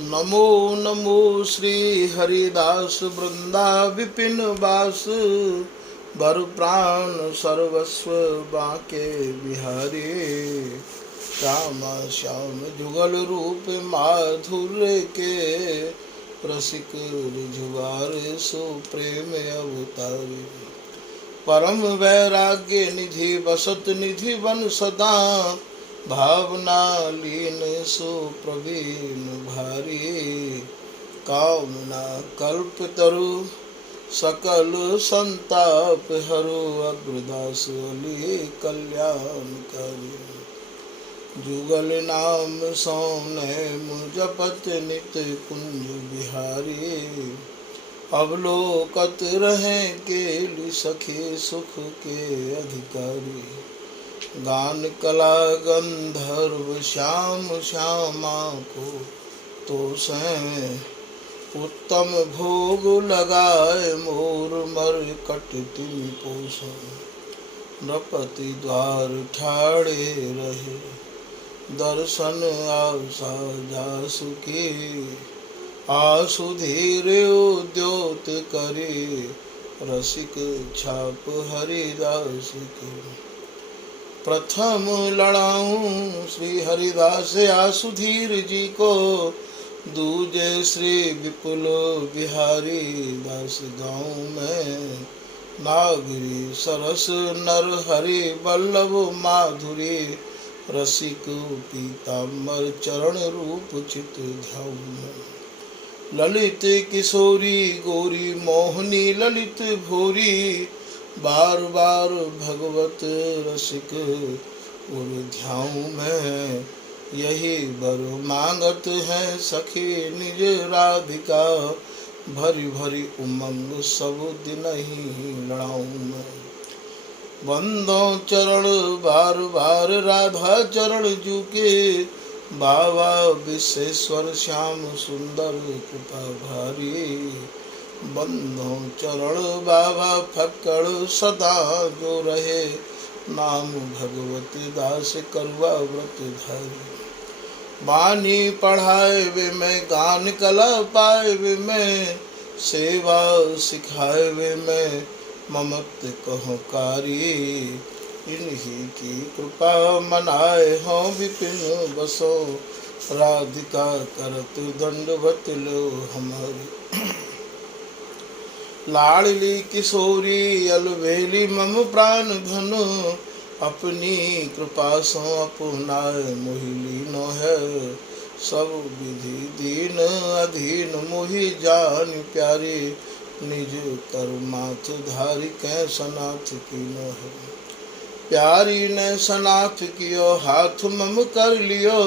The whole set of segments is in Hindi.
नमो नमो श्री हरिदास वृंदा विपिन बास। बर प्राण सर्वस्व बांके बिहारी। श्याम श्याम जुगल रूप माधुर्य के। रसिक रिझवार सो प्रेम अवतारी। परम वैराग्य निधि बसत निधि बन सदा। भावना लीन सो प्रवीण भारी। कामना कल्प तरु सकल संताप हरु। अग्रदास अली कल्याणकारी। जुगल नाम सोनेम जपत नित कुंज बिहारी। अवलोकत रहे केली सखी सुख के अधिकारी। गान कला गंधर्व श्याम श्यामा को तो से उत्तम भोग लगाए। मोर मर कट तिम पोषण नृपति द्वार ठाड़े रहे। दर्शन आशा जासु की आसुधीर उद्योत करे। रसिक छाप हरिदास के। प्रथम लड़ाऊं श्री हरिदास आसुधीर जी को। दूजे श्री विपुल बिहारी दास गाँव में। नागरी सरस नर हरि वल्लभ माधुरी। रसिक पीताम्बर चरण रूप चित ध्याऊ में। ललित किशोरी गौरी मोहनी ललित भोरी। बार बार भगवत रसिक उर ध्याऊ में। यही बर मांगत है सखी निज राधिका। भरी भरी उमंग सब दिन ही लड़ाऊ में। बंदो चरण बार बार राधा चरण जूके। बाबा विश्वेश्वर श्याम सुंदर कृपा भारी। बंदो चरण बाबा फक्कड़ सदा जो रहे। नाम भगवती दास करुआ व्रत धारी। बानी पढ़ाए वे मैं गान कला पाए वे मैं। सेवा सिखाए वे मैं ममत कहो कारी। इन्हीं की कृपा मनाए हो विपिन बसो। राधिका करत दंडवत लो हमारी। लाडली किशोरी अलवेली मम प्राण धन। अपनी कृपा सो अपनाए मोहिली नो है। सब विधि दीन अधीन मोहि जान प्यारी। निज कर माथ धारी कै सनाथ की न है। प्यारी ने सनाथ कियो हाथ मम कर लियो।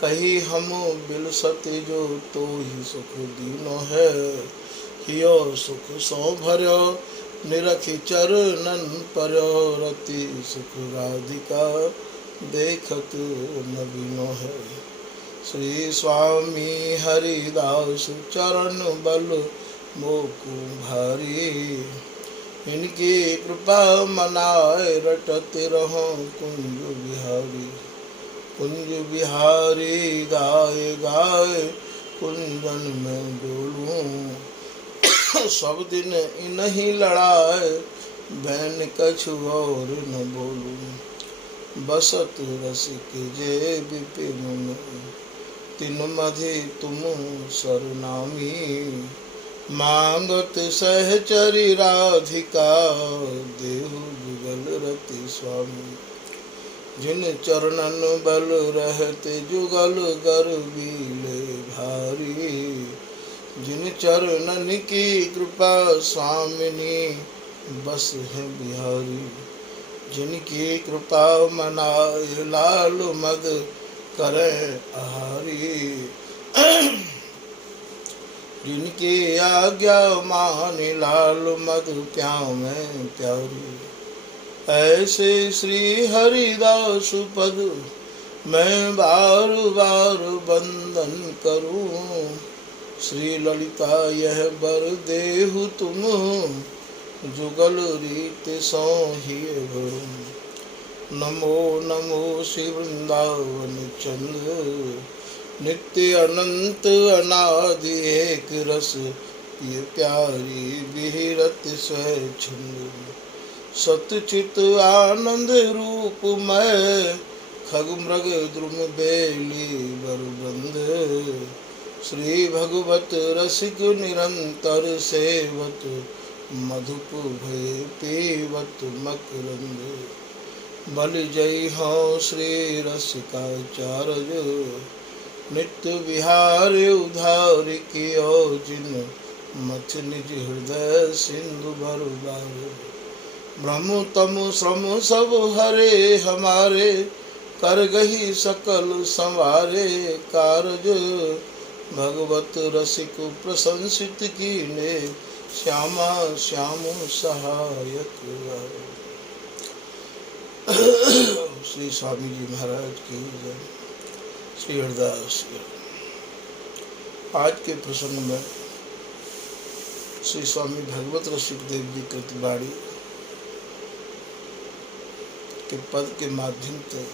कही हम बिलसते जो तो ही सुख दीनो है। हियो सुख सो भर्यो निरखि चरणन पर्यो। रति सुख राधिका देखत नवीनो है। श्री स्वामी हरिदास चरण बल मोकु भारी। इनकी कृपा मनाए रटते रहो कुंज बिहारी। कुंज बिहारी गाए गाए कुंजन में डोलूं। सब दिन इन्हीं लड़ाए बहन कछु और न बोलूं। बसत रसिक जे विपिन में। तिन मधि तुम सरनामी। मांगत सहचरी राधिका। देहु जुगल रति स्वामी। जिन चरणन बल रहते जुगल गर्वीले भारी। जिन चरणन की कृपा स्वामिनी बस है बिहारी। जिनकी कृपा मनाए लाल मद करे आहारी। जिनकी आज्ञा माने लाल मद प्याव में प्यारी। ऐसे श्री हरिदास पद मैं बार बार वंदन करूं। श्री ललिता यह बर देहु तुम। जुगल रीत सो ही नमो नमो श्री वृंदावन चंद्र। नित्य अनंत अनादि एक रस, ये प्यारी विहरत स्वच्छंद। सतचित आनंद रूपमय, खग मृग द्रुम बेली बरबंद। श्री भगवत रसिक निरंतर सेवत, मधुप भय पीवत मकरंद। बल जय हो श्री रसिकाचार्य, नित्य विहार उधार कियो जिन, मथ निज हृदय सिंधु भर बार। ब्रह्म तम श्रम सब हरे हमारे, कर गही सकल संवारे कारज। भगवत रसिक प्रशंसित कीने, श्यामा श्याम सहायक। श्री स्वामी जी महाराज की जय। श्री हरिदास। आज के प्रसंग में श्री स्वामी भगवत रसिक देव जी कृतवाणी के पद के माध्यम से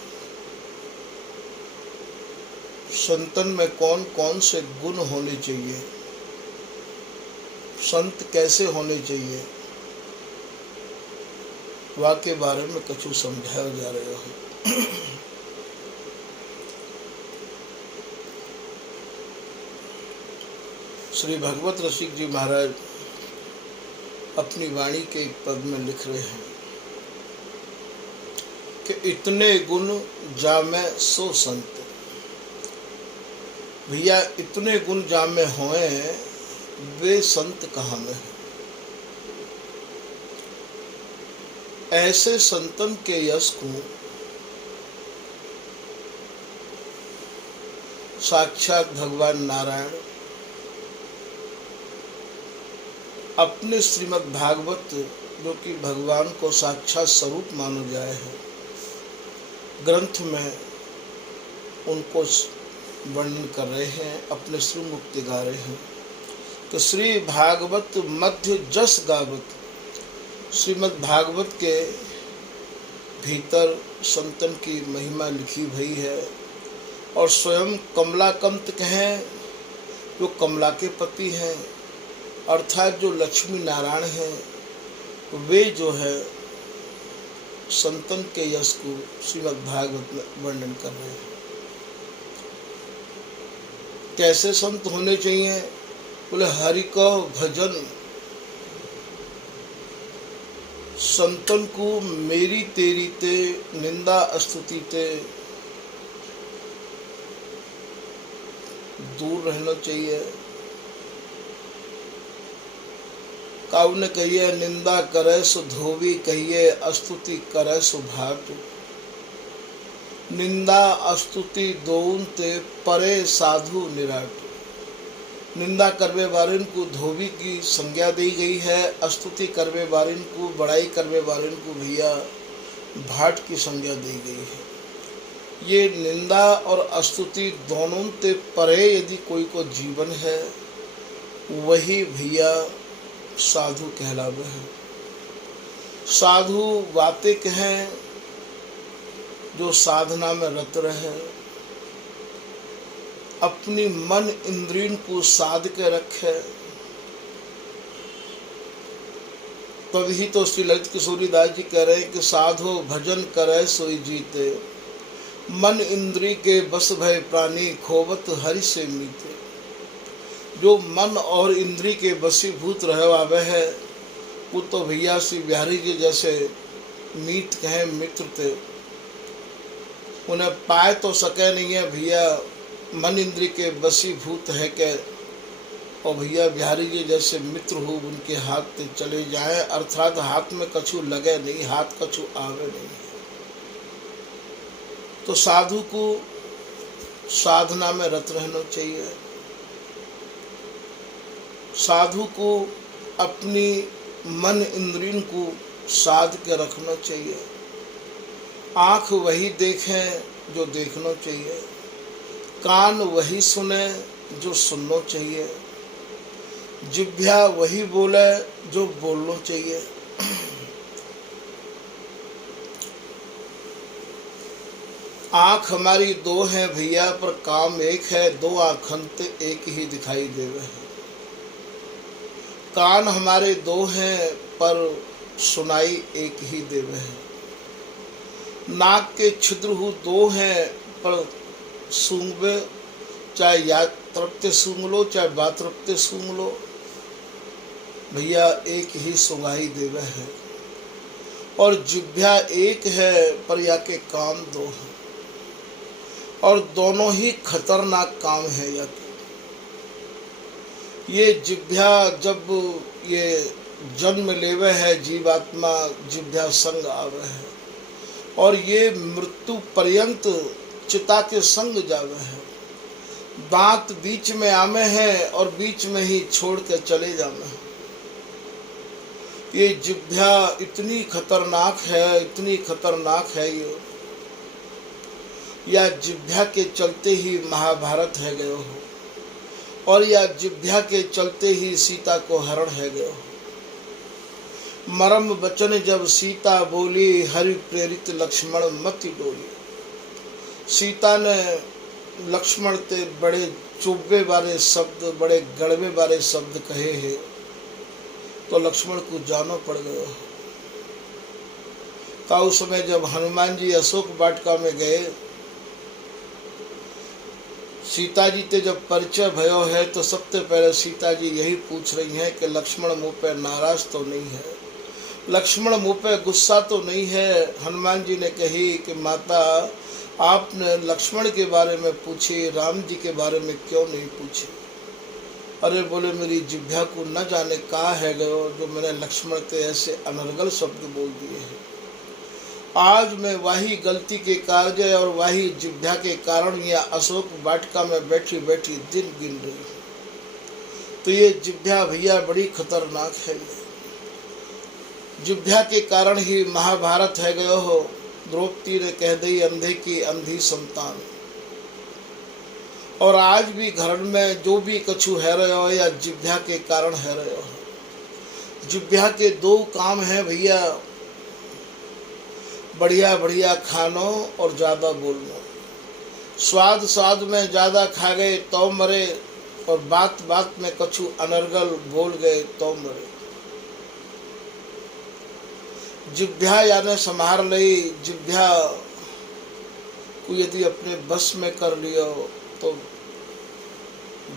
संतन में कौन कौन से गुण होने चाहिए, संत कैसे होने चाहिए, वा के बारे में कछु समझाया जा रहा है। श्री भगवत रसिक जी महाराज अपनी वाणी के एक पद में लिख रहे हैं कि इतने गुण जामे सो संत। भैया इतने गुण जामे होए, वे संत कहाँ में है। ऐसे संतन के यश को साक्षात भगवान नारायण अपने श्रीमद् भागवत, जो कि भगवान को साक्षात स्वरूप मानो जाए है, ग्रंथ में उनको वर्णन कर रहे हैं, अपने श्री मुक्ति गा रहे हैं। तो श्री भागवत मध्य जस गावत, श्रीमद् भागवत के भीतर संतन की महिमा लिखी हुई है। और स्वयं कमलाकांत कहें, जो कमला के पति हैं, अर्थात जो लक्ष्मी नारायण हैं, वे जो है संतन के यश को श्रीमद् भागवत में वर्णन कर रहे हैं। कैसे संत होने चाहिए? बोले हरि को भजन। संतन को मेरी तेरी ते निंदा स्तुति ते दूर रहना चाहिए। काऊ ने कहिए निंदा करे सो धोबी, कहिए स्तुति करे सो भाट। निंदा स्तुति दोउन ते परे साधु निराट। निंदा करवे वारिन को धोबी की संज्ञा दी गई है, स्तुति करवे वारिन को, बड़ाई करवे वारिन को भैया भाट की संज्ञा दी गई है। ये निंदा और स्तुति दोनों ते परे यदि कोई को जीवन है, वही भैया साधु कहलावे है। साधु बातें कहें जो साधना में रत रहे, अपनी मन इंद्रियन को साध के रखे। तभी तो श्री ललित किशोरी दास जी कह रहे हैं कि साधो भजन करे सोई जीते, मन इंद्री के बस भय प्राणी, खोवत हरि से मीते। जो मन और इंद्री के बसीभूत रहे आवे है, वो तो भैया श्री बिहारी जी जैसे मीत कहें मित्र थे, उन्हें पाए तो सके नहीं है भैया, मन इंद्री के बसीभूत है के, और भैया बिहारी जी जैसे मित्र हो उनके हाथ से चले जाए, अर्थात हाथ में कछु लगे नहीं, हाथ कछु आवे नहीं। तो साधु को साधना में रत रहना चाहिए। साधु को अपनी मन इंद्रियों को साध के रखना चाहिए। आँख वही देखें जो देखना चाहिए, कान वही सुने जो सुनना चाहिए, जिह्वा वही बोले जो बोलना चाहिए। आँख हमारी दो हैं भैया पर काम एक है, दो आँखन ते एक ही दिखाई देवे है। कान हमारे दो हैं पर सुनाई एक ही देवे है। नाक के छिद्र हु दो हैं पर सूंघवे, चाहे या तरफ ते सूंघ लो चाहे बा तरफ ते सूंघ लो, भैया एक ही सुंगाई देवे है। और जिभ्या एक है पर या के काम दो हैं, और दोनों ही खतरनाक काम है। या ये जिभ्या जब ये जन्म लेवे है, जीवात्मा जिभ्या संग आवे है, और ये मृत्यु पर्यंत चिता के संग जावे है। दांत बीच में आमे हैं और बीच में ही छोड़ के चले जावे हैं। ये जिभ्या इतनी खतरनाक है, इतनी खतरनाक है ये, या जिभ्या के चलते ही महाभारत है गयो हो, और या जिभ्या के चलते ही सीता को हरण है गयो हो। मरम बचन जब सीता बोली, हरि प्रेरित लक्ष्मण मति डोली। सीता ने लक्ष्मण ते बड़े चुब्बे वाले शब्द, बड़े गड़बे वाले शब्द कहे हैं, तो लक्ष्मण को जानो पड़ गयो। तो उस समय जब हनुमान जी अशोक वाटिका में गए, सीता जी ते जब परिचय भयो है, तो सबसे पहले सीता जी यही पूछ रही हैं कि लक्ष्मण मुँह पे नाराज तो नहीं है, लक्ष्मण मुँह पे गुस्सा तो नहीं है। हनुमान जी ने कही कि माता, आपने लक्ष्मण के बारे में पूछी, राम जी के बारे में क्यों नहीं पूछी? अरे बोले, मेरी जिभ्या को न जाने कहा है गयो जो मैंने लक्ष्मण के ऐसे अनर्गल शब्द बोल दिए हैं। आज मैं वही गलती के कार्य और वही जिभ्या के कारण यह अशोक वाटिका में बैठी बैठी दिन गिन रही हूँ। तो ये जिभ्या भैया बड़ी खतरनाक है। जिभ्या के कारण ही महाभारत है गयो हो। द्रौपदी ने कह दी अंधे की अंधी संतान। और आज भी घर में जो भी कछु है रहे हो या जिभ्या के कारण है रहे हो। जिभ्या के दो काम है भैया, बढ़िया बढ़िया खानो और ज़्यादा बोलनो। स्वाद स्वाद में ज़्यादा खा गए तो मरे, और बात बात में कछु अनर्गल बोल गए तो मरे। जिभ्या यानी संभार लई, जिभ्या को यदि अपने बस में कर लियो तो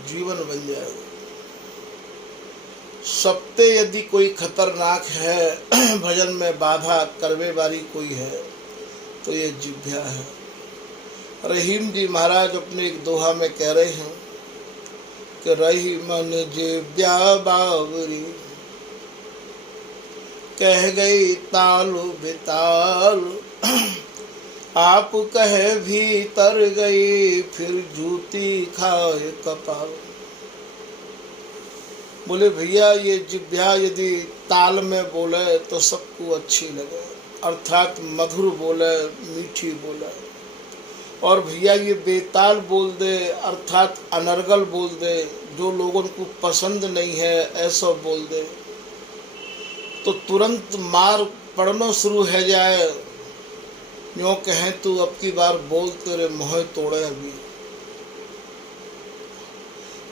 जीवन बन जाएगा। सबते यदि कोई खतरनाक है, भजन में बाधा करवे वाली कोई है, तो ये जिभ्या है। रहीम जी महाराज अपने एक दोहा में कह रहे हैं कि रही मन जिभ्या बावरी, कह गई तालु बेताल, आप कहे भीतर गई फिर जूती खाए कपाल। बोले भैया, ये जिभ्या यदि ताल में बोले तो सबको अच्छी लगे, अर्थात मधुर बोले, मीठी बोले। और भैया ये बेताल बोल दे, अर्थात अनर्गल बोल दे, जो लोगों को पसंद नहीं है ऐसा बोल दे, तो तुरंत मार पड़ना शुरू है जाए। यूँ कहें तू अब की बार बोल तेरे मुँह तोड़े अभी।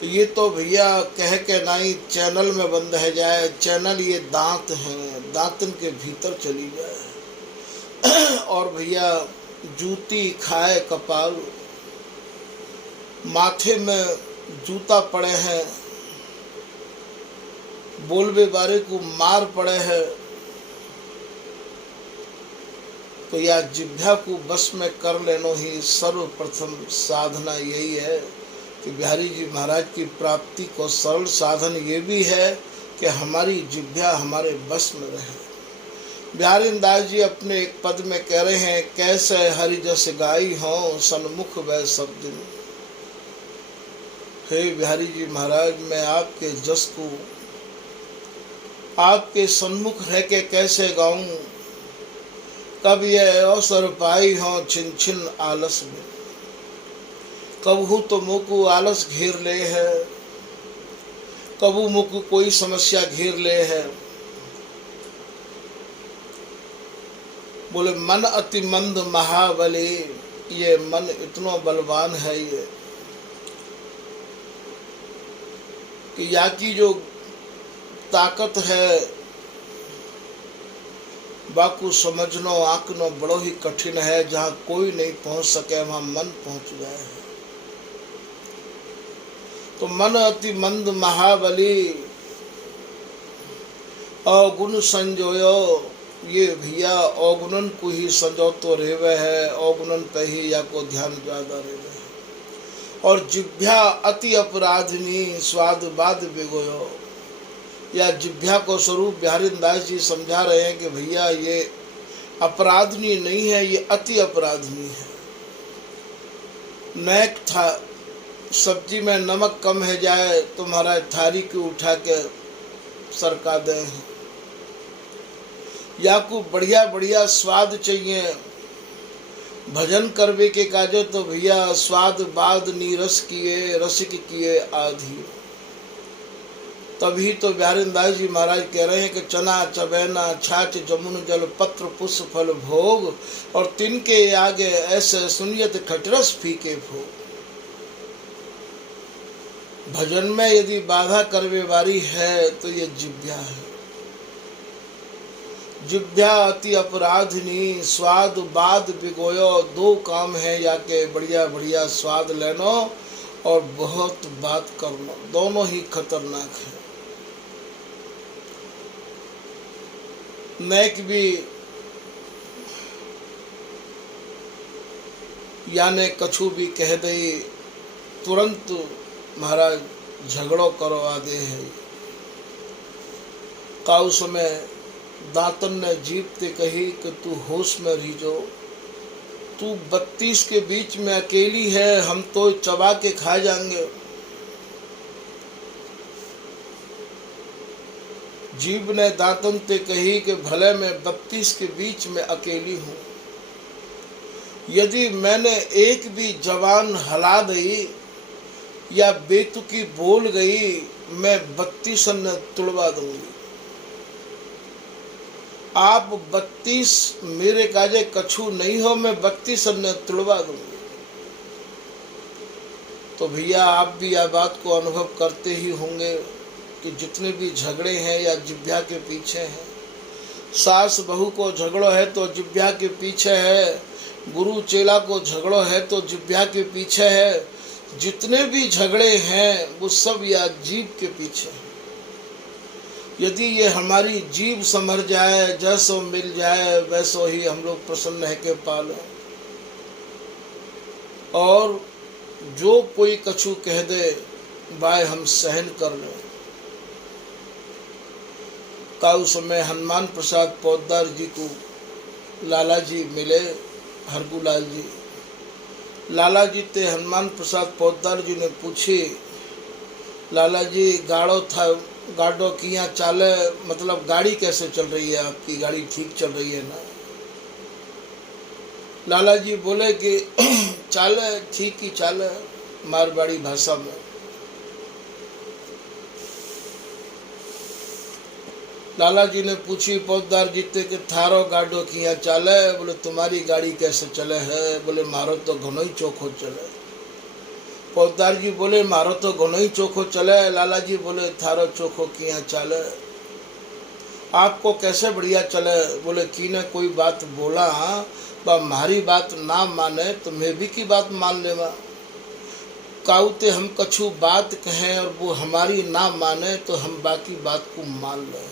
ये तो भैया कह के नहीं चैनल में बंद है जाए। चैनल ये दांत हैं, दांतन के भीतर चली जाए। और भैया जूती खाए कपाल, माथे में जूता पड़े हैं, बोलबे बारे को मार पड़े है। तो या जिभ्या को बस में कर लेनो ही सर्वप्रथम साधना यही है कि बिहारी जी महाराज की प्राप्ति को सरल साधन ये भी है कि हमारी जिभ्या हमारे बस में रहे। बिहारी दास जी अपने एक पद में कह रहे हैं, कैसे हरि जस गाई हो सन्मुख वह सब दिन। हे बिहारी जी महाराज, मैं आपके जस को आपके सन्मुख रह के कैसे गाऊं। कब यह अवसर पाई हो छिन छिन आलस में, कबहू तो मुँह को आलस घेर ले है, कबू मुँह को कोई समस्या घेर ले है। बोले मन अति मंद महाबली, ये मन इतना बलवान है ये कि या की जो ताकत है बाकू समझनो आंकनो बड़ो ही कठिन है। जहाँ कोई नहीं पहुंच सके वहां मन पहुंच गए है। तो मन अति मंद महाबली अवगुण संजोयो, ये भैया अवगुणन को ही संजो तो रेवे है, अवगुणन पे ही या को ध्यान ज्यादा रेवे है। और जिभ्या अति अपराधनी स्वाद बाद बिगोयो, या जिभ्या को स्वरूप बिहारी दास जी समझा रहे हैं कि भैया ये अपराधनी नहीं है, ये अति अपराधनी है। नैक था सब्जी में नमक कम है जाए तुम्हारा थारी को उठा के सरका दे, या को बढ़िया बढ़िया स्वाद चाहिए भजन करवे के काजे तो भैया स्वाद बाद नीरस किए रसिक किए आधी। तभी तो बिहारी दास जी महाराज कह रहे हैं कि चना चबैना छाछ जमुन जल पत्र पुष्प फल भोग, और तिनके आगे ऐसे सुनियत खटरस फीके भोग। भजन में यदि बाधा करवे वाली है तो ये जिभ्या है। जिभ्या अति अपराधनी स्वाद बाद बिगोयो, दो काम है या के बढ़िया बढ़िया स्वाद लेनो और बहुत बात करना, दोनों ही खतरनाक है। नैक भी याने कछु भी कह दे तुरंत महाराज झगड़ो करवा दे है। काउ समय दातन ने जीप ते कही कि तू होश में रीजो, तू 32 के बीच में अकेली है, हम तो चबा के खा जाएंगे। जीव ने दातन ते कही कि भले मैं 32 के बीच में अकेली हूँ, यदि मैंने एक भी जवान हला दी या बेतुकी बोल गई मैं 32 न तुड़वा दूंगी। आप 32 मेरे काजे कछु नहीं हो, मैं 32 न तुड़वा दूंगी। तो भैया आप भी यह बात को अनुभव करते ही होंगे कि जितने भी झगड़े हैं या जिभ्या के पीछे हैं। सास बहू को झगड़ो है तो जिभ्या के पीछे है, गुरु चेला को झगड़ो है तो जिभ्या के पीछे है। जितने भी झगड़े हैं वो सब या जीभ के पीछे है। यदि ये हमारी जीभ संभर जाए, जैसो मिल जाए वैसो ही हम लोग प्रसन्न है के पालें, और जो कोई कछु कह दे बाय हम सहन कर लें। का उस समय हनुमान प्रसाद पौदार जी को लाला जी मिले, हरगुलाल जी। लाला जी ते हनुमान प्रसाद पौदार जी ने पूछी, लाला जी गाड़ो किया चाले, मतलब गाड़ी कैसे चल रही है आपकी, गाड़ी ठीक चल रही है ना। लाला जी बोले कि चाले ठीक ही चाले, मारवाड़ी भाषा में। लाला जी ने पूछी पौदार जी ते कि थारो गाडो किया चाले, बोले तुम्हारी गाड़ी कैसे चले है, बोले मारो तो घनो ही चोखो चले। पौदार जी बोले मारो तो घनो ही चोखो चले। लाला जी बोले थारो चोखो किया चाले, आपको कैसे बढ़िया चले। बोले की ने कोई बात बोला बा मारी बात ना माने तो मैं भी की बात मान लेवा। काउते हम कछु बात कहें और वो हमारी ना माने तो हम बाकी बात को मान लें।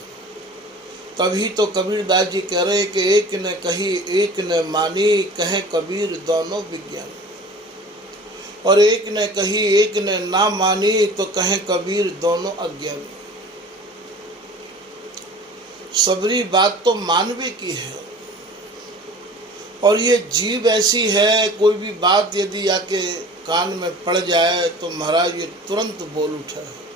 तभी तो कबीरदास जी कह रहे कि एक ने कही एक ने मानी, कहें कबीर दोनों विज्ञान। और एक ने कही एक ने ना मानी तो कहें कबीर दोनों अज्ञान। सबरी बात तो मानवे की है, और ये जीव ऐसी है, कोई भी बात यदि आके कान में पड़ जाए तो महाराज ये तुरंत बोल उठा है।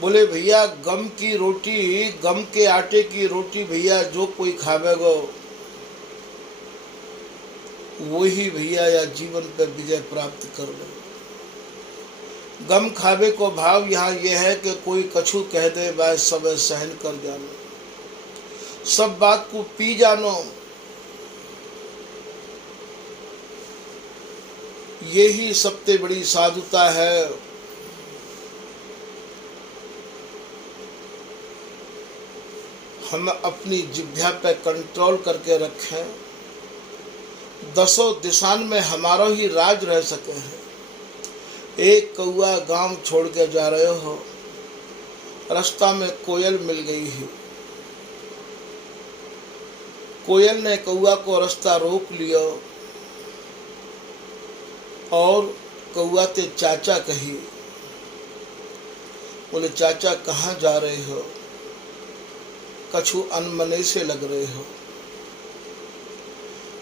बोले भैया गम की रोटी, गम के आटे की रोटी भैया जो कोई खावेगो वही भैया या जीवन पे विजय प्राप्त कर लो। गम खावे को भाव यहाँ यह है कि कोई कछु कह दे वह सब सहन कर जानो, सब बात को पी जानो। ये ही सबसे बड़ी साधुता है। हम अपनी जिह्वा पे कंट्रोल करके रखें, दसों दिशान में हमारा ही राज रह सके हैं। एक कौआ गांव छोड़ के जा रहे हो, रास्ता में कोयल मिल गई है। कोयल ने कौआ को रास्ता रोक लिया और कौआ ते चाचा कही। बोले चाचा कहाँ जा रहे हो? कछु अनमने से लग रहे हो।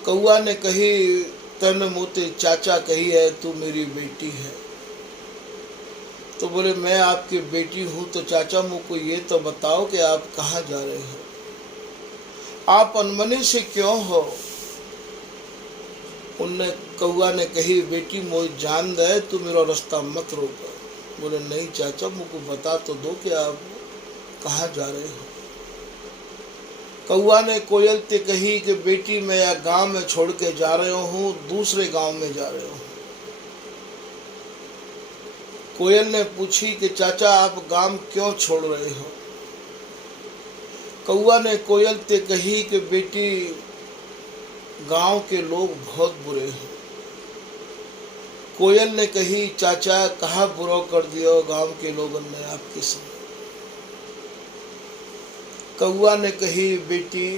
कौआ ने कही तन मोते चाचा कही है तू मेरी बेटी है। तो बोले मैं आपकी बेटी हूँ तो चाचा मुझको ये तो बताओ कि आप कहाँ जा रहे हो, आप अनमने से क्यों हो? उनने कौआ ने कही बेटी मोई जान दे तू मेरा रास्ता मत रोक। बोले नहीं चाचा मुझको बता तो दो कि आप कहाँ जा रहे हो। कौआ ने कोयल से कही कि बेटी मैं या गांव में छोड़ के जा रहे हूँ, दूसरे गांव में जा रहे हूँ। कोयल ने पूछी कि चाचा आप गांव क्यों छोड़ रहे हो? कौआ ने कोयल से कही कि बेटी गांव के लोग बहुत बुरे हैं। कोयल ने कही चाचा कहाँ बुरा कर दिया गांव के लोगों ने आपके साथ? कौआ ने कही बेटी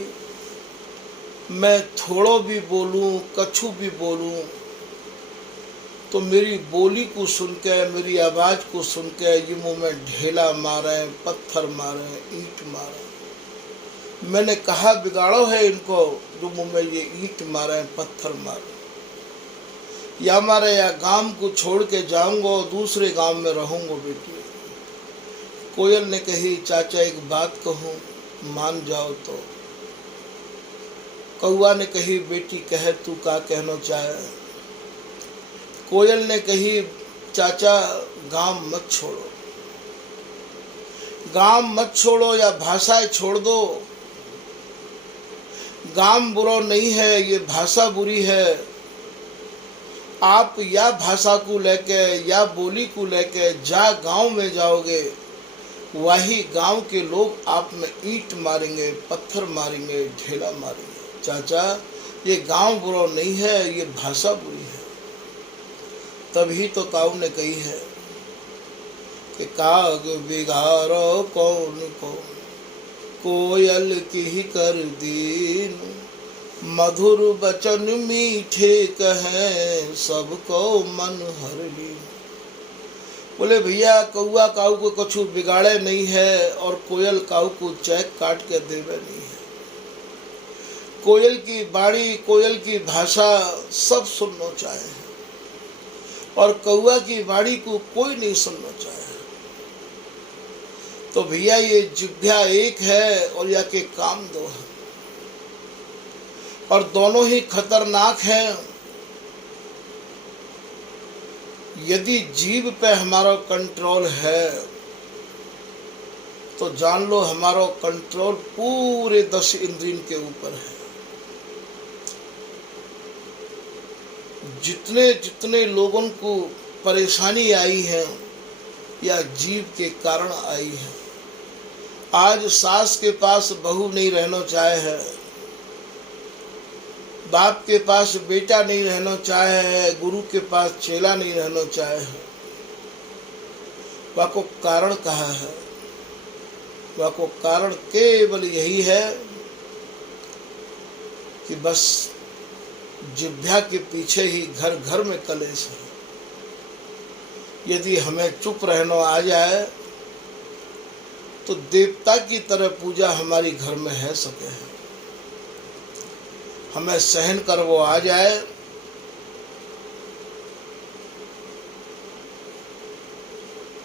मैं थोड़ो भी बोलूं कछु भी बोलूं तो मेरी बोली को सुन के, मेरी आवाज़ को सुन के ये मुँह में ढेला मारे, पत्थर मारे, ईंट मारे। मैंने कहा बिगाड़ो है इनको जो मुँह में ये ईंट मारे, पत्थर मारे। या मारे या गांव को छोड़ के जाऊंगा और दूसरे गांव में रहूंगा बेटी। कोयल ने कही चाचा एक बात कहूँ मान जाओ तो। कौआ ने कही बेटी कहे तू का कहना चाहे? कोयल ने कही चाचा गांव मत छोड़ो, गांव मत छोड़ो या भाषाएं छोड़ दो। गांव बुरा नहीं है, ये भाषा बुरी है। आप या भाषा को लेके या बोली को लेके जा गांव में जाओगे, वही गांव के लोग आप में ईंट मारेंगे, पत्थर मारेंगे, ढेला मारेंगे। चाचा ये गांव बुरा नहीं है, ये भाषा बुरी है। तभी तो काऊ ने कही है कि काग बिगाड़ो कौन को, कोयल की ही कर दीन। मधुर बचन मीठे कहें, सबको मन हर ली। बोले भैया कौआ काऊ को कछु बिगाड़े नहीं है और कोयल काऊ को चैक काट के देवे नहीं है। कोयल की बाणी, कोयल की भाषा सब सुनना चाहे और कौआ की बाणी को कोई नहीं सुनना चाहे। तो भैया ये जिह्वा एक है और या के काम दो है और दोनों ही खतरनाक हैं। यदि जीभ पे हमारा कंट्रोल है तो जान लो हमारा कंट्रोल पूरे 10 इंद्रियों के ऊपर है। जितने जितने लोगों को परेशानी आई है या जीव के कारण आई है। आज सास के पास बहू नहीं रहना चाहे है, बाप के पास बेटा नहीं रहना चाहे है, गुरु के पास चेला नहीं रहना चाहे है। वह को कारण कहा है? वह को कारण केवल यही है कि बस जिह्वा के पीछे ही घर घर में कलेश है। यदि हमें चुप रहना आ जाए तो देवता की तरह पूजा हमारी घर में है सके है। हमें सहन कर वो आ जाए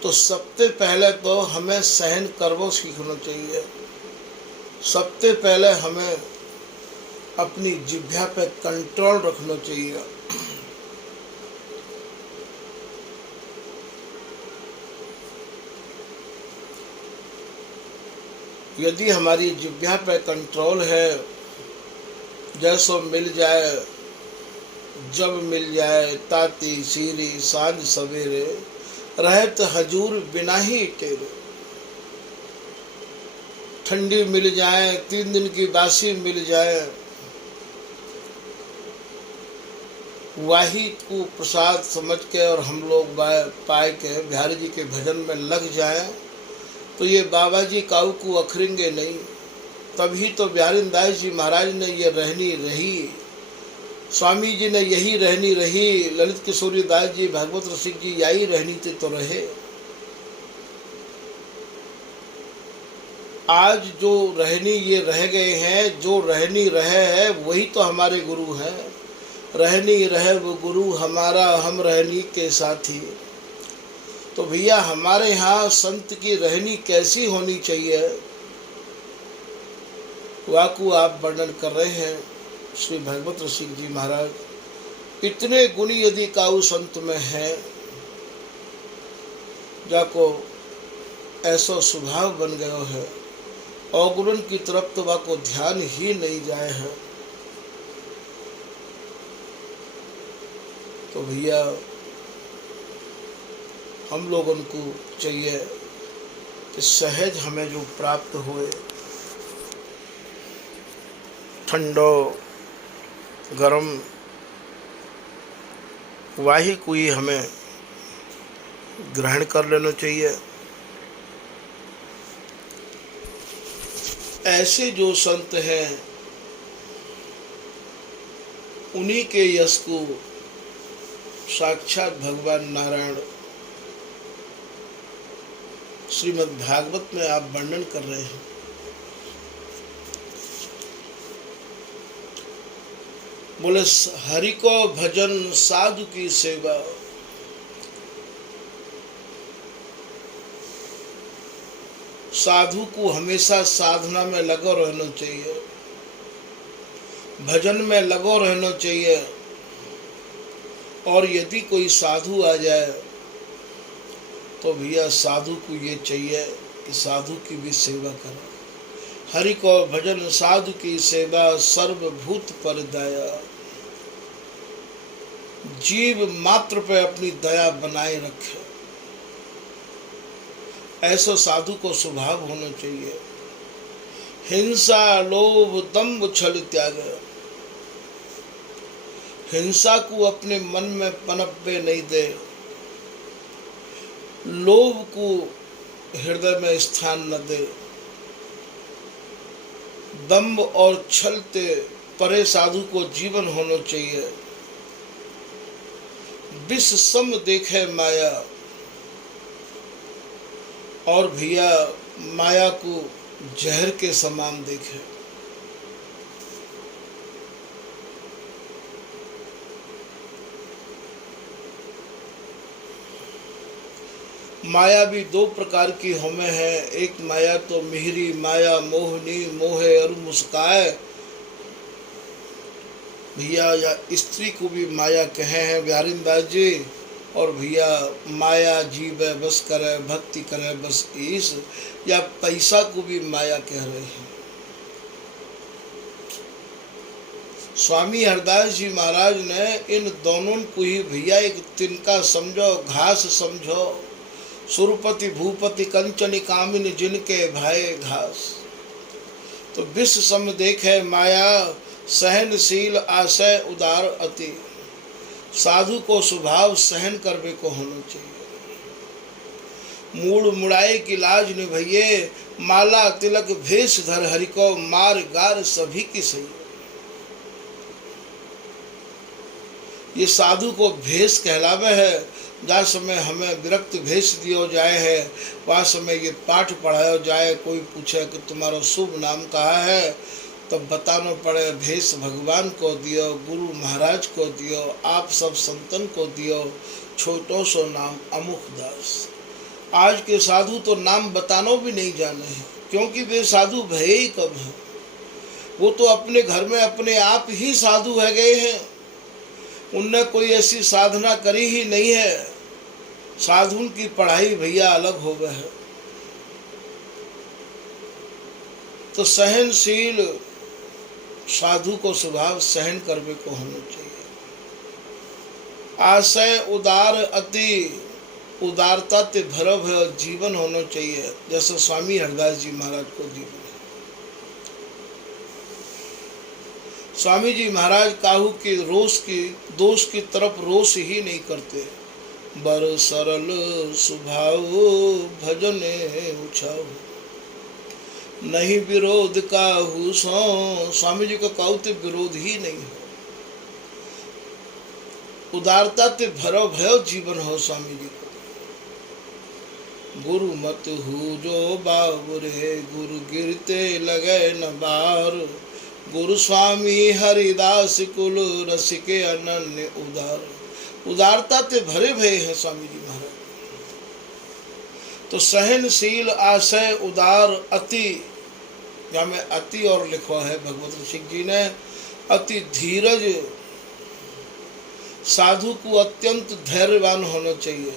तो सबसे पहले तो हमें सहन करवो सीखना चाहिए। सबसे पहले हमें अपनी जिह्वा पे कंट्रोल रखना चाहिए। यदि हमारी जिह्वा पे कंट्रोल है, जैसो मिल जाए जब मिल जाए ताती सीरी सांझ सवेरे, रहत हजूर बिना ही तेरे। ठंडी मिल जाए 3 दिन की बासी मिल जाए, वाही को प्रसाद समझ के और हम लोग पाए के बिहारी जी के भजन में लग जाए, तो ये बाबा जी काऊ को अखरेंगे नहीं। तभी तो बिहारी दास जी महाराज ने ये रहनी रही, स्वामी जी ने यही रहनी रही, ललित किशोरी दास जी भागवत रसिक जी यही रहनी थी तो रहे। आज जो रहनी ये रह गए हैं, जो रहनी रहे है वही तो हमारे गुरु हैं। रहनी रहे वो गुरु हमारा, हम रहनी के साथी। तो भैया हमारे यहाँ संत की रहनी कैसी होनी चाहिए, वाकू आप वर्णन कर रहे हैं श्री भागवत रसिक जी महाराज। इतने गुणी यदि काऊ संत में है, जाको ऐसा स्वभाव बन गयो है, अवगुण की तरफ तो वाको ध्यान ही नहीं जाए है, तो भैया हम लोगों को चाहिए कि सहज हमें जो प्राप्त हुए, ठंडो गरम वाही कोई हमें ग्रहण कर लेना चाहिए। ऐसे जो संत हैं उन्हीं के यश को साक्षात भगवान नारायण श्रीमद् भागवत में आप वर्णन कर रहे हैं। बोले हरि को भजन साधु की सेवा, साधु को हमेशा साधना में लगो रहना चाहिए, भजन में लगो रहना चाहिए। और यदि कोई साधु आ जाए तो भैया साधु को ये चाहिए कि साधु की भी सेवा करो। हरि को भजन साधु की सेवा, सर्वभूत पर दया, जीव मात्र पे अपनी दया बनाए रखे, ऐसा साधु को स्वभाव होना चाहिए। हिंसा लोभ दंभ छल त्याग, हिंसा को अपने मन में पनपे नहीं दे, लोभ को हृदय में स्थान न दे, दंभ और छल से परे साधु को जीवन होना चाहिए। विष सम देखे माया, और भैया माया को जहर के समान देखे। माया भी 2 प्रकार की हमें है। एक माया तो मिहिरी माया, मोहनी मोहे और मुस्काए, भैया या स्त्री को भी माया कहे हैं बिहारी दास जी। और भैया माया जीवे बस करे, भक्ति करे बस ईश, या पैसा को भी माया कह रहे हैं। स्वामी हरदास जी महाराज ने इन दोनों को ही भैया एक तिनका समझो, घास समझो। सुरपति भूपति कंचन कामिनी जिनके भाई घास। तो विष सम देखे माया, सहनशील आशय उदार अति। साधु को स्वभाव सहन करने को होना चाहिए। मूड मुड़ाए की लाज निभइये, माला तिलक भेष धर हरि को, मार गार सभी की सही। ये साधु को भेष कहलावे है। जहाँ समय हमें विरक्त भेष दियो जाए है, वहाँ समय ये पाठ पढ़ाया जाए। कोई पूछे कि तुम्हारा शुभ नाम कहाँ है, तब बताना पड़े भेष भगवान को दियो, गुरु महाराज को दियो, आप सब संतन को दियो, छोटो सो नाम अमुख दास। आज के साधु तो नाम बताना भी नहीं जाने हैं, क्योंकि वे साधु भय ही कब हैं। वो तो अपने घर में अपने आप ही साधु है गए हैं। उनने कोई ऐसी साधना करी ही नहीं है। साधुन की पढ़ाई भैया अलग हो गए है। तो सहनशील साधु को स्वभाव सहन करने को होना चाहिए। आशय उदार अति उदारता ते भरा भय जीवन होना चाहिए, जैसे स्वामी हरदास जी महाराज को जीवन है। स्वामी जी महाराज काहू के रोष की दोष की तरफ रोष ही नहीं करते। बर सरल स्वभाव भजन उछाओ, नहीं विरोध काहू सो। स्वामी जी का काहू ते विरोध ही नहीं हो। उदारता ते भरो भयो जीवन हो स्वामी जी को। गुरु मत हु जो बाबुरे, गुरु गिरते लगे न बार। गुरु स्वामी हरिदास कुल रसिके अनन्य उदार। उदारता ते भरे भय है स्वामी जी महाराज। तो सहनशील आशय उदार अति, या में अति और लिखा है भगवत ऋषिक जी ने, अति धीरज साधु को अत्यंत धैर्यवान होना चाहिए।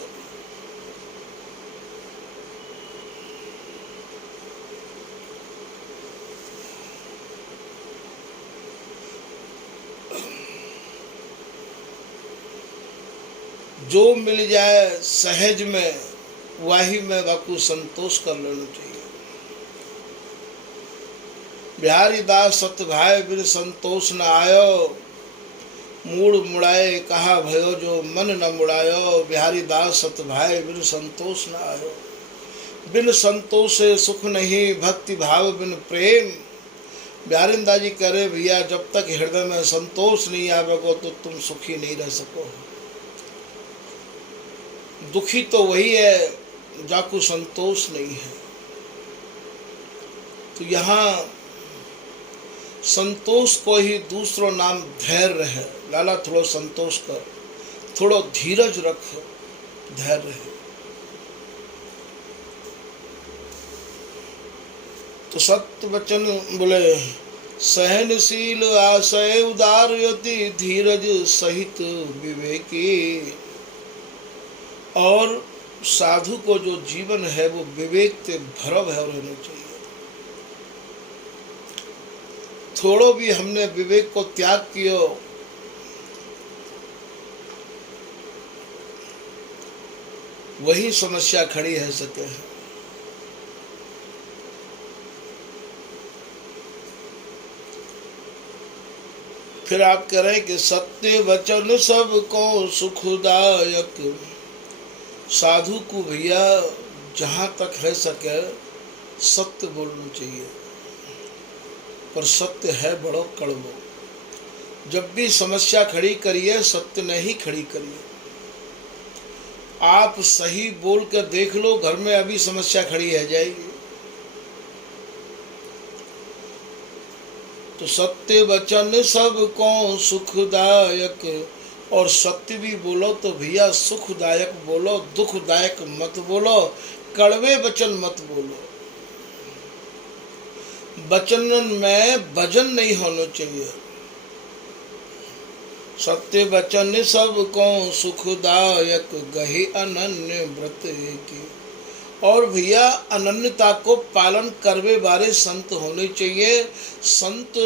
जो मिल जाए सहज में वही में बापू संतोष कर लेना चाहिए। बिहारी दास सत्य भाई बिन संतोष न आयो, मूड मुड़ाए कहा भयो जो मन न मुड़ायो। बिहारी दास सत्य भाई बिन संतोष न आयो। बिन संतोष से सुख नहीं, भक्ति भाव बिन प्रेम। बिहारी दास जी कह रहे भैया जब तक हृदय में संतोष नहीं आवेगा तो तुम सुखी नहीं रह सको। दुखी तो वही है जाको संतोष नहीं है। तो यहाँ संतोष को ही दूसरो नाम धैर्य है। लाला थोड़ो संतोष कर, थोड़ो धीरज रख, धैर्य है। तो सत्य वचन बोले सहनशील आशय उदार यति धीरज सहित विवेकी। और साधु को जो जीवन है वो विवेक से भरा भरा रहना चाहिए। थोड़ो भी हमने विवेक को त्याग किया वही समस्या खड़ी है सके है। फिर आप कह रहे हैं कि सत्य वचन सबको सुखदायक। साधु को भैया जहाँ तक रह सके सत्य बोलना चाहिए, पर सत्य है बड़ो कड़वो। जब भी समस्या खड़ी करिए सत्य नहीं खड़ी करिए। आप सही बोल कर देख लो, घर में अभी समस्या खड़ी है जाएगी। तो सत्य वचन सबको सुखदायक, और सत्य भी बोलो तो भैया सुखदायक बोलो, दुखदायक मत बोलो, कड़वे वचन मत बोलो। वचन में वजन नहीं होना चाहिए। सत्य वचन सबको सुखदायक गही अनन्य व्रत की। और भैया अनन्यता को पालन करवे बारे संत होने चाहिए। संत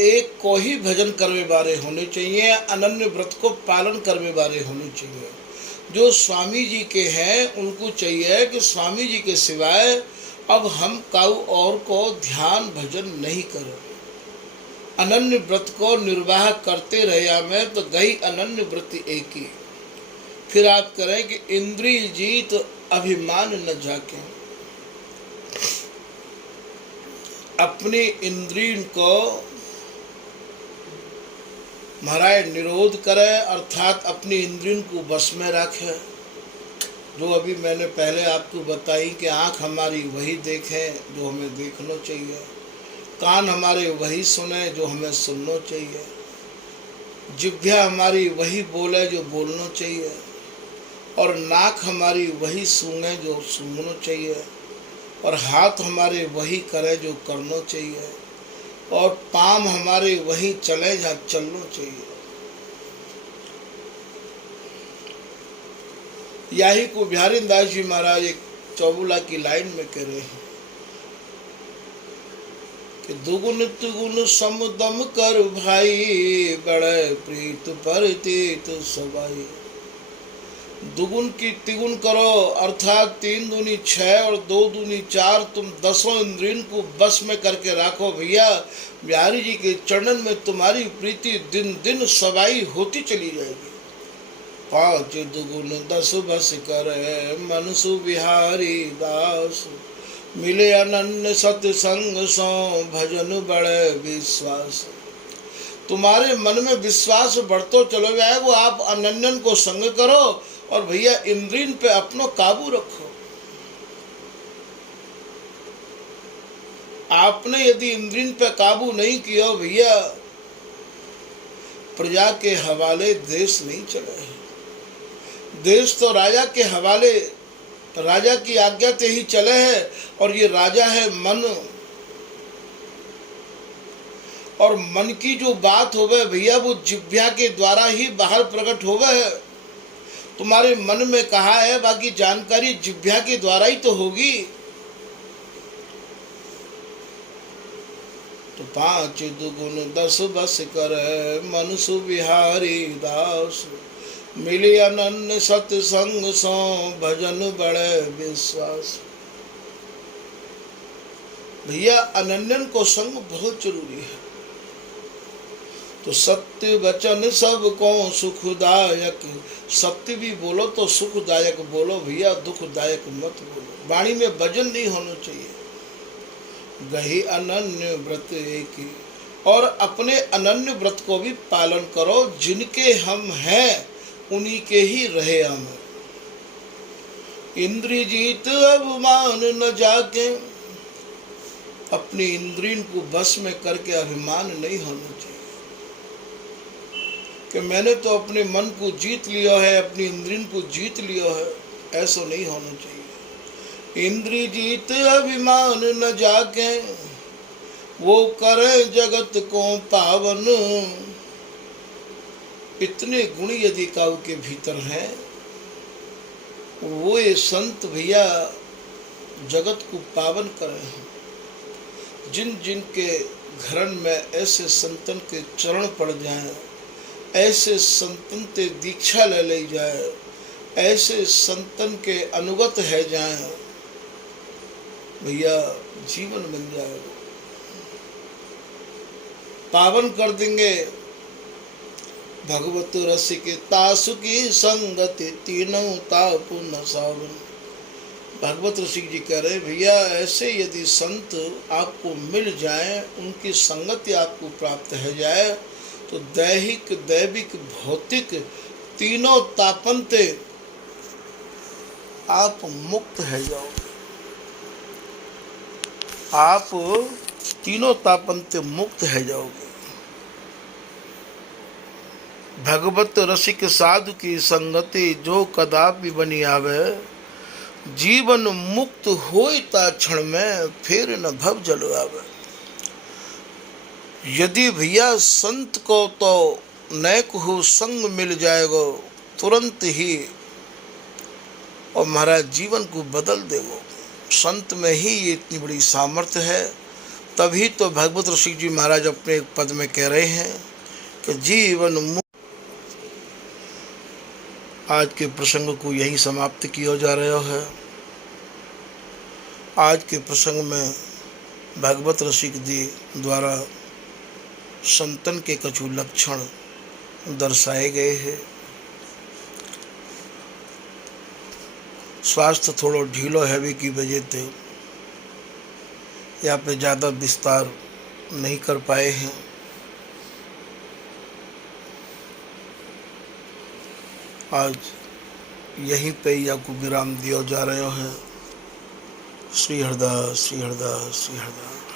एक को ही भजन करवे बारे होने चाहिए, अनन्य व्रत को पालन करवे बारे होने चाहिए। जो स्वामी जी के हैं उनको चाहिए कि स्वामी जी के सिवाय अब हम काऊ और को ध्यान भजन नहीं करो। अनन्य व्रत को निर्वाह करते रहे में तो गई अनन्य व्रत एक ही। फिर आप करें कि इंद्रिय जीत अभिमान न जाके। अपनी इंद्रिय को महाराज निरोध करे, अर्थात अपनी इंद्रियों को बस में रखे। जो अभी मैंने पहले आपको बताई कि आँख हमारी वही देखे जो हमें देखना चाहिए, कान हमारे वही सुने जो हमें सुनना चाहिए, जिह्वा हमारी वही बोले जो बोलना चाहिए, और नाक हमारी वही सूंघे जो सूंघना चाहिए, और हाथ हमारे वही करे जो करना चाहिए, और पाँव हमारे वही चले जहाँ चलना चाहिए। यही को बिहारी दास जी महाराज एक चौबुला की लाइन में कह रहे हैं कि दुगुन तुगुन समुदम कर भाई, बड़े प्रीत परतीत सबाई। दुगुन की तिगुन करो, अर्थात 3 दूनी 6 और 2 दूनी 4, तुम 10 इंद्रियों को बस में करके रखो भैया। बिहारी जी के चरणन में तुम्हारी प्रीति दिन दिन सवाई होती चली जाएगी। 5 दुगुन 10 बस करे, मन सु बिहारी दास, मिले अनन्य सत्संग सो, भजन बड़े विश्वास। तुम्हारे मन में विश्वास बढ़तो चलो जाएगा, आप अनन्यन को संग करो और भैया इंद्रियन पे अपनो काबू रखो। आपने यदि इंद्रियन पे काबू नहीं किया भैया, प्रजा के हवाले देश नहीं चले है। देश तो राजा के हवाले, राजा की आज्ञा से ही चले है, और ये राजा है मन। और मन की जो बात होवे भैया वो जिह्वा के द्वारा ही बाहर प्रकट होवे है। तुम्हारे मन में कहा है, बाकी जानकारी जिह्वा के द्वारा ही तो होगी। तो 5 दुगुन 10 बस करे, मन सु बिहारी दास, मिली अनन्य सत्संग सो, भजन बड़े विश्वास। भैया अनन्यन को संग बहुत जरूरी है। तो सत्य वचन सबको सुखदायक, सत्य भी बोलो तो सुखदायक बोलो भैया, दुखदायक मत बोलो। वाणी में वजन नहीं होना चाहिए। गही अनन्य व्रत एक, और अपने अनन्य व्रत को भी पालन करो। जिनके हम हैं उन्हीं के ही रहे हम। इंद्रिय जीत अभिमान न जाके, अपनी इंद्रियों को बस में करके अभिमान नहीं होना चाहिए कि मैंने तो अपने मन को जीत लिया है, अपनी इंद्रियों को जीत लिया है। ऐसा नहीं होना चाहिए। इंद्रिय जीत अभिमान न जाके, वो करे जगत को पावन। इतने गुण यदि काऊ के भीतर हैं, वो ये संत भैया जगत को पावन करे हैं। जिन जिन के घर में ऐसे संतन के चरण पड़ जाएं, ऐसे संतन ते दीक्षा ले ली जाए, ऐसे संतन के अनुगत है जाए भैया, जीवन बन जाएगा, पावन कर देंगे। भगवत रसिक तासु की संगति, तीनों तापु न सावन। भगवत रसिक जी कह रहे भैया, ऐसे यदि संत आपको मिल जाए, उनकी संगति आपको प्राप्त है जाए, तो दैहिक दैविक भौतिक तीनों तापन से आप मुक्त है जाओगे। आप तीनों तापन से मुक्त है जाओगे। भगवत रसिक साधु की संगति, जो कदापि बनी आवे, जीवन मुक्त होता क्षण में, फिर न भव जल आवे। यदि भैया संत को तो नैक हो संग मिल जाएगा तुरंत ही, और महाराज जीवन को बदल देगा। संत में ही ये इतनी बड़ी सामर्थ्य है। तभी तो भगवत रसिक जी महाराज अपने एक पद में कह रहे हैं कि जीवन मुक्त। आज के प्रसंग को यही समाप्त किया जा रहा है। आज के प्रसंग में भगवत रसिक जी द्वारा संतन के कछु लक्षण दर्शाए गए हैं। स्वास्थ्य थोड़ा ढीलो हैवी की वजह से यहाँ पे ज़्यादा विस्तार नहीं कर पाए हैं। आज यहीं पे या को विराम दिया जा रहा है। श्री हरदास, श्री हरदास, श्री हरदास।